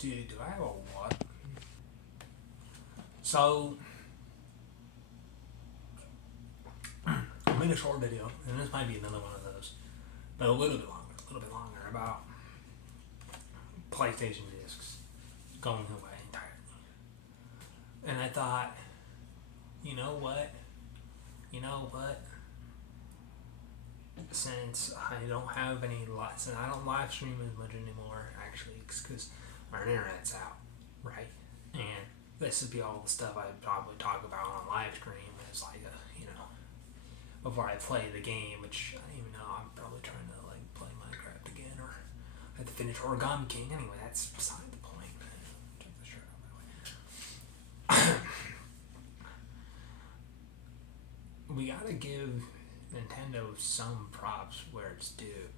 Dude, do I have a what? So, I made a short video, and this might be another one of those, but a little bit longer, about PlayStation discs going away entirely. And I thought, you know what? You know what? Since I don't have any lots, and I don't live stream as much anymore, actually, because my internet's out, right? And this would be all the stuff I'd probably talk about on live stream as like before I play the game, which I don't even know. I'm probably trying to like play Minecraft again, or I have to finish Origami King. Anyway, that's beside the point. Check the shirt out, by the way. We gotta give Nintendo some props where it's due.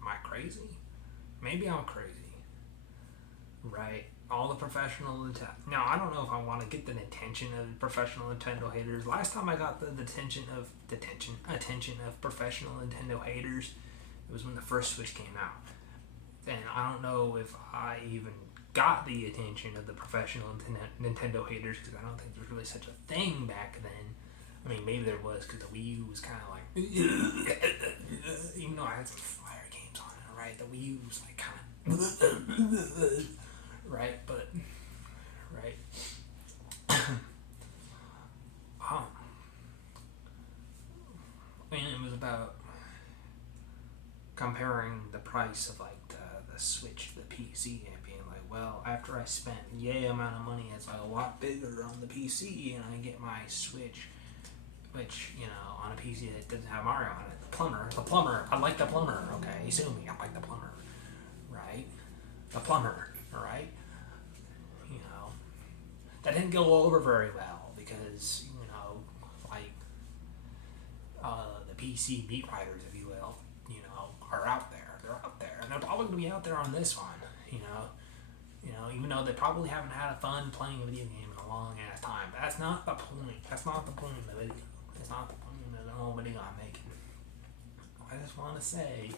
Am I crazy? Maybe I'm crazy. Right? All the professional Nintendo. Now, I don't know if I want to get the attention of professional Nintendo haters. Last time I got the attention of professional Nintendo haters, it was when the first Switch came out. And I don't know if I even got the attention of the professional Nintendo haters, because I don't think there was really such a thing back then. I mean, maybe there was, because the Wii U was kind of like, even though I had some fire games on it, right? The Wii U was like kind of, right? But, right. And it was about comparing the price of like the Switch to the PC and being like, well, after I spent yay amount of money, it's like a lot bigger on the PC, and I get my Switch, which, on a PC that doesn't have Mario on it. The plumber, I like the plumber, okay? Sue me, I like the plumber, right? The plumber, right? That didn't go over very well because, like, the PC beat writers, if you will, are out there. They're out there, and they're probably going to be out there on this one, even though they probably haven't had a fun playing a video game in a long ass time. But that's not the point. That's not the point of the video. That's not the point of the whole video I'm making. I just want to say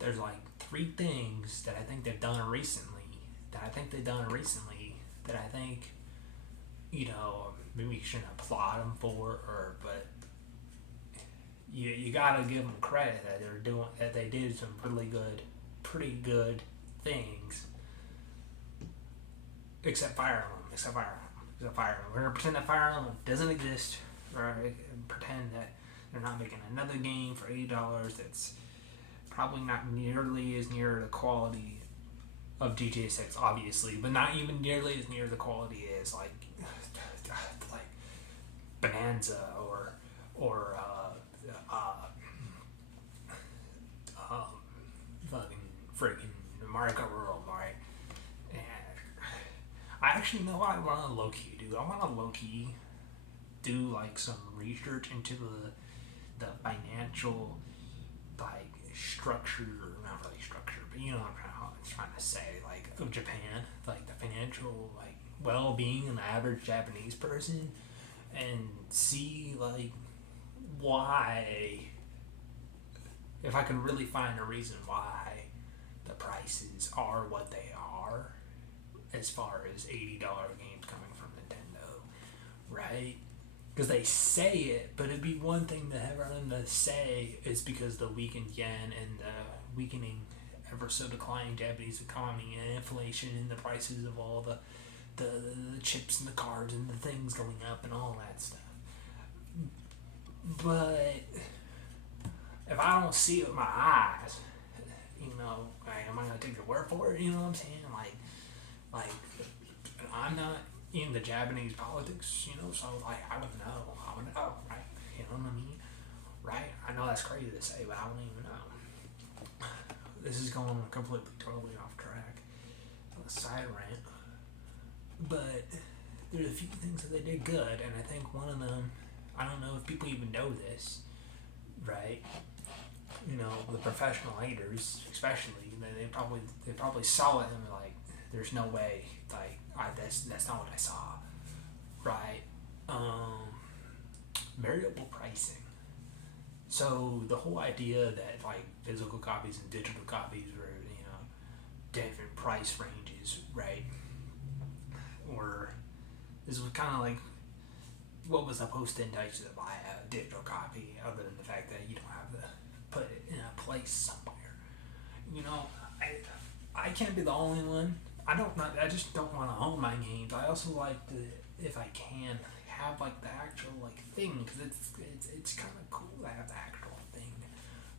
there's like 3 things that I think they've done recently that I think, maybe you shouldn't applaud them for, but you gotta give them credit that they did some pretty good things. Except Fire Emblem. We're gonna pretend that Fire Emblem doesn't exist, or pretend that they're not making another game for $80 that's probably not nearly as near the quality of GTA 6, obviously, but not even nearly as near the quality as like Bonanza or fucking freaking Mario Kart World, right? And I actually know I want to low key do. I want to low key do like some research into the financial like structure, not really structure, but what I'm trying to say, like, of Japan, like the financial like well-being of the average Japanese person, and see like why, if I could really find a reason why the prices are what they are as far as $80 games coming from Nintendo, right? Because they say it, but it'd be one thing to have them to say it's because the weakened yen and the weakening, ever so declining Japanese economy and inflation and the prices of all the chips and the cards and the things going up and all that stuff. But if I don't see it with my eyes, am I gonna take your word for it? You know what I'm saying? Like I'm not in the Japanese politics, so like I would know, right? You know what I mean? Right? I know that's crazy to say, but I don't even know. This is going totally off track. A side rant. But there's a few things that they did good, and I think one of them, I don't know if people even know this, right? The professional haters, especially, they probably saw it and were like, "There's no way, like, that's not what I saw," right? Variable pricing. So the whole idea that like physical copies and digital copies were, different price ranges, right? Or this was kind of like what was supposed to entice you to buy a digital copy, other than the fact that you don't have to put it in a place somewhere. You know, I can't be the only one. I just don't want to own my games. I also like to, if I can, have like the actual like thing, because it's kind of cool to have the actual thing,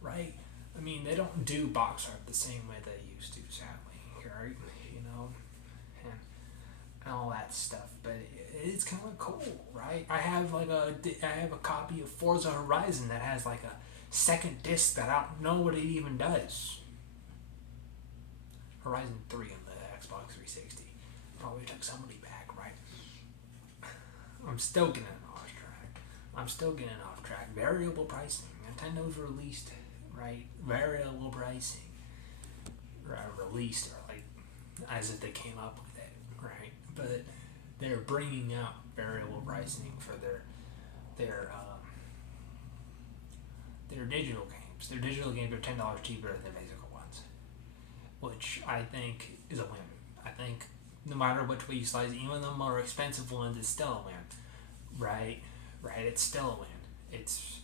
right? I mean, they don't do box art the same way they used to, sadly, right? You know, and all that stuff. But it's kind of cool, right? I have a copy of Forza Horizon that has like a second disc that I don't know what it even does. Horizon 3 on the Xbox 360 probably took somebody back, right? I'm still getting off track. Variable pricing. Nintendo's released, right? Variable pricing. Released, or like as if they came up with it, right? But they're bringing out variable pricing for their digital games. Their digital games are $10 cheaper than their physical ones, which I think is a win. I think no matter which way you slice, even the more expensive ones, it's still a win, right? Right? It's still a win. It's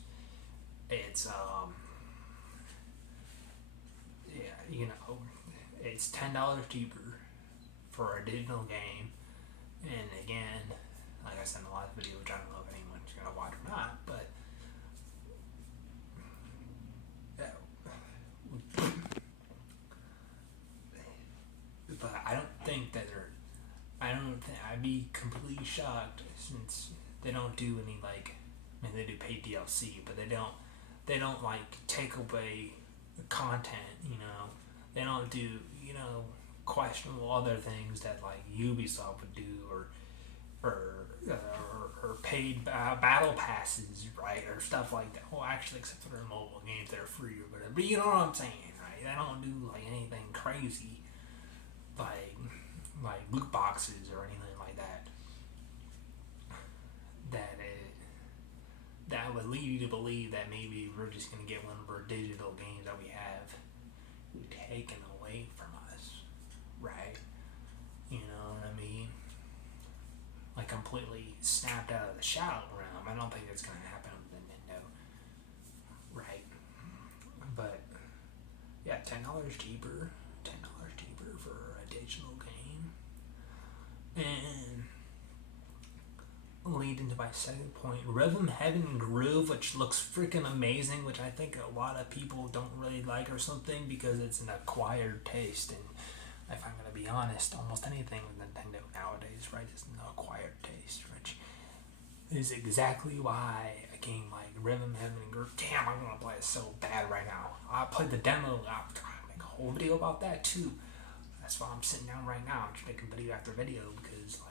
yeah, you know, it's $10 cheaper for a digital game, and again, like I said in the last video, which I don't know if anyone's gonna watch or not, but I don't think that I'd be completely shocked, since they don't do any like, I mean, they do pay DLC, but they don't like take away the content, you know. They don't do, you know, questionable other things that like Ubisoft would do, or paid battle passes, right, or stuff like that. Well, actually, except for their mobile games, they're free or whatever. But you know what I'm saying, right? They don't do like anything crazy, like loot boxes or anything like that. That would lead you to believe that maybe we're just gonna get one of our digital games that we have taken away from us, right? You know what I mean? Like completely snapped out of the shadow realm. I don't think it's gonna happen with Nintendo, right? But yeah, $10 cheaper for a digital game, and lead into my second point, Rhythm Heaven Groove, which looks freaking amazing, which I think a lot of people don't really like or something, because it's an acquired taste. And if I'm gonna be honest, almost anything with Nintendo nowadays, right, is an acquired taste, which is exactly why a game like Rhythm Heaven Groove, damn, I'm gonna play it so bad right now. I played the demo, I'll make a whole video about that too. That's why I'm sitting down right now, I'm just making video after video, because like,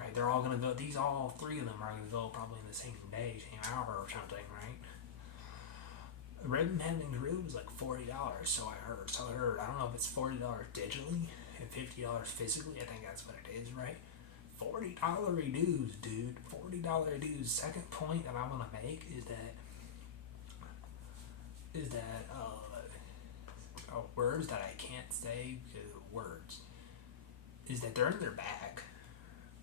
right, they're all gonna go. All three of them are gonna go probably in the same day, same hour or something, right? Rhythm Heaven Groove is like $40, so I heard. I don't know if it's $40 digitally and $50 physically. I think that's what it is, right? $40 dues, dude. $40 dues. Second point that I want to make is that words that I can't say because of words. Is that they're in their bag.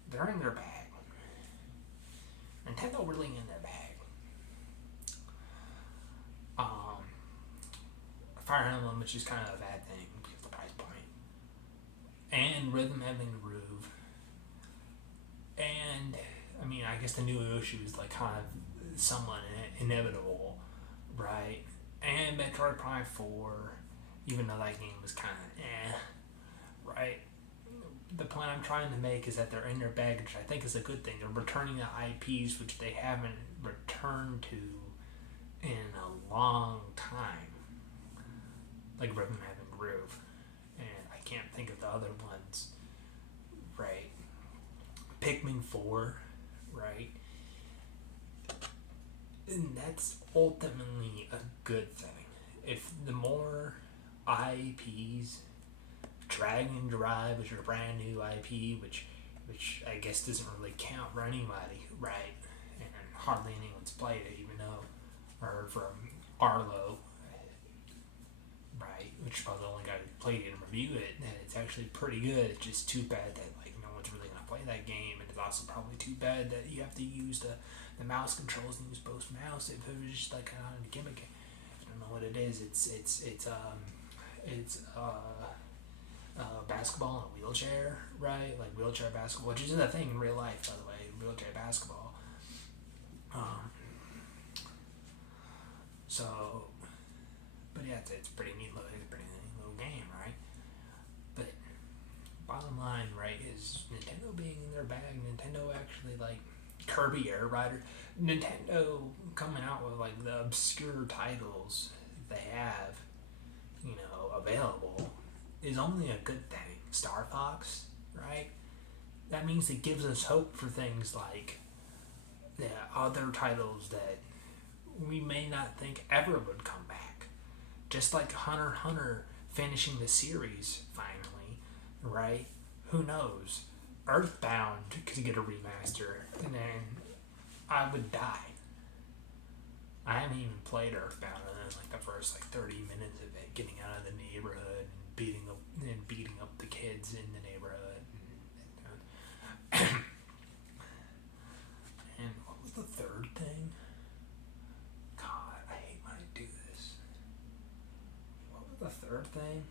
They're in their bag. Nintendo really in their bag. Fire Emblem, which is kind of a bad thing because of the price point, and Rhythm Heaven Groove, and I mean, I guess the new issue is like kind of somewhat inevitable, right? And Metroid Prime 4, even though that game was kind of right? The point I'm trying to make is that they're in their bag, which I think is a good thing. They're returning the IPs which they haven't returned to in a long time, like Rhythm Heaven Groove, and I can't think of the other ones, right? Pikmin 4, right? And that's ultimately a good thing. If the more IPs, Dragon Drive, which is a brand new IP, which I guess doesn't really count for anybody, right? And hardly anyone's played it, even though I heard from Arlo, right? Which probably only got played it and reviewed it, and it's actually pretty good. It's just too bad that like no one's really gonna play that game, and it's also probably too bad that you have to use the mouse controls and use both mouse. If it was just like kind of a gimmick, I don't know what it is. It's basketball in a wheelchair, right? Like wheelchair basketball, which isn't a thing in real life, by the way. Wheelchair basketball. So, but yeah, it's pretty neat. It's a pretty neat little game, right? But bottom line, right, is Nintendo being in their bag. Nintendo actually like Kirby Air Rider. Nintendo coming out with like the obscure titles they have, available is only a good thing. Star Fox, right? That means it gives us hope for things like the other titles that we may not think ever would come back. Just like Hunter x Hunter finishing the series finally, right? Who knows? Earthbound could get a remaster, and then I would die. I haven't even played Earthbound other than like the first 30 minutes of it, getting out of the neighborhood and beating up the kids in the neighborhood. And what was the third thing? God, I hate when I do this. What was the third thing?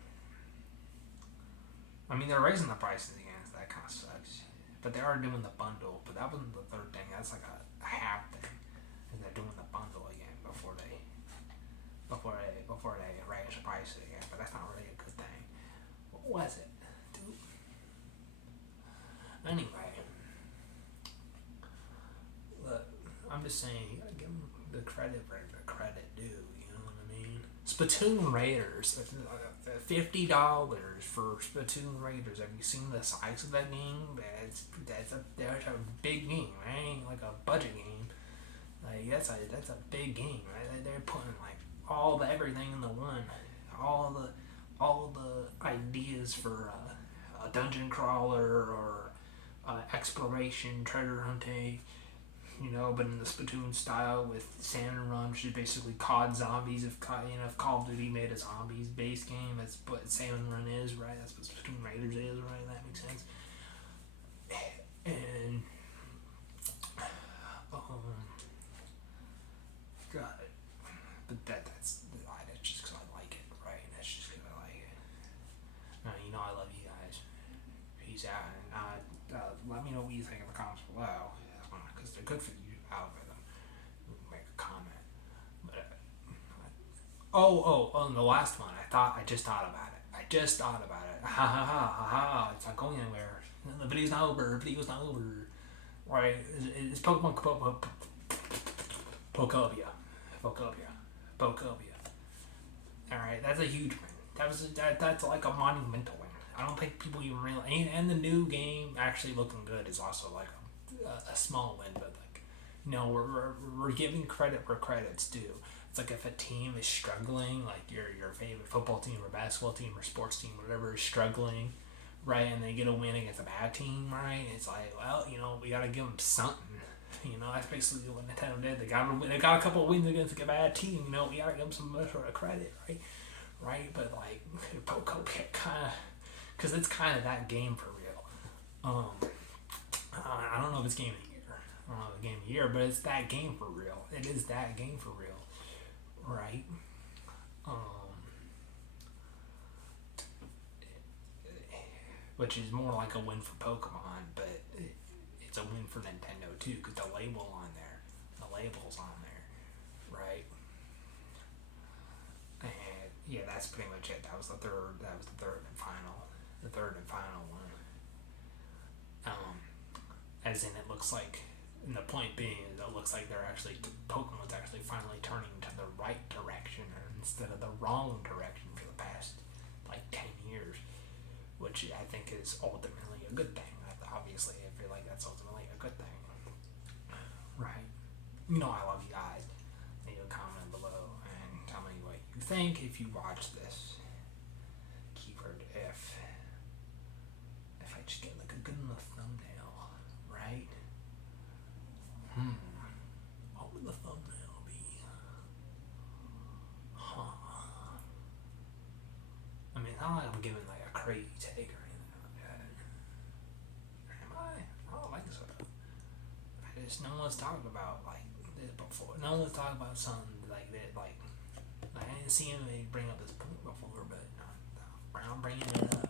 I mean, they're raising the prices again, so that kind of sucks. But they are doing the bundle, but that wasn't the third thing. That's like a half thing. And they're doing the bundle again before they raise the prices again. But that's not really a good thing. What was it, dude? Anyway, look, I'm just saying, you gotta give them the credit where the credit due. You know what I mean? Splatoon Raiders, $50 for Splatoon Raiders. Have you seen the size of that game? That's a big game, right? Like a budget game. Like that's a big game, right? They're putting like everything in the one, all the ideas for a dungeon crawler or exploration, treasure hunting, but in the Splatoon style with Salmon Run, which is basically COD Zombies. If Call of Duty made a zombies based game, that's what Salmon Run is, right? That's what Splatoon Raiders is, right? That makes sense. And God, but that's just because I like it, right? That's just because I like it. I love you guys. Peace out, and let me know what you think in the comments below, because they're good for the algorithm. Make a comment. But and the last one, I just thought about it. Ha ha ha ha ha! It's not going anywhere. The video's not over. Right? It's Pokemon Pokobia. Alright, that's a huge win. That's like a monumental win. I don't think people even realize. And the new game actually looking good is also like a small win, but we're giving credit where credit's due. It's like if a team is struggling, like your favorite football team or basketball team or sports team, whatever, is struggling, right, and they get a win against a bad team, right? It's like, well, we gotta give them something. That's basically what Nintendo did. They got a couple of wins against a bad team. We gotta give them some sort of credit, right? Right, but like Pokemon kind of, because it's kind of that game for real. I don't know if it's game of the year. I don't know if it's game of the year, but it's that game for real. It is that game for real, right? Which is more like a win for Pokemon, but it's a win for Nintendo too, because the label's on there, right? And yeah, that's pretty much it. That was the third and final one. As in, it looks like, and the point being is, it looks like Pokemon's actually finally turning to the right direction instead of the wrong direction for the past 10 years, which I think is ultimately a good thing. Obviously, I feel like that's ultimately a good thing, right? I love you guys. Leave a comment below and tell me what you think if you watch this. Keyword if I just get like a good enough thumbnail, right? What would the thumbnail be? I mean, it's not not like I'm giving like a crazy take or anything like that. Am I? I don't think so. I just no one's talked about like this before. No one's talked about something like that. Like I didn't see anybody bring up this point before, but I'm bringing it up.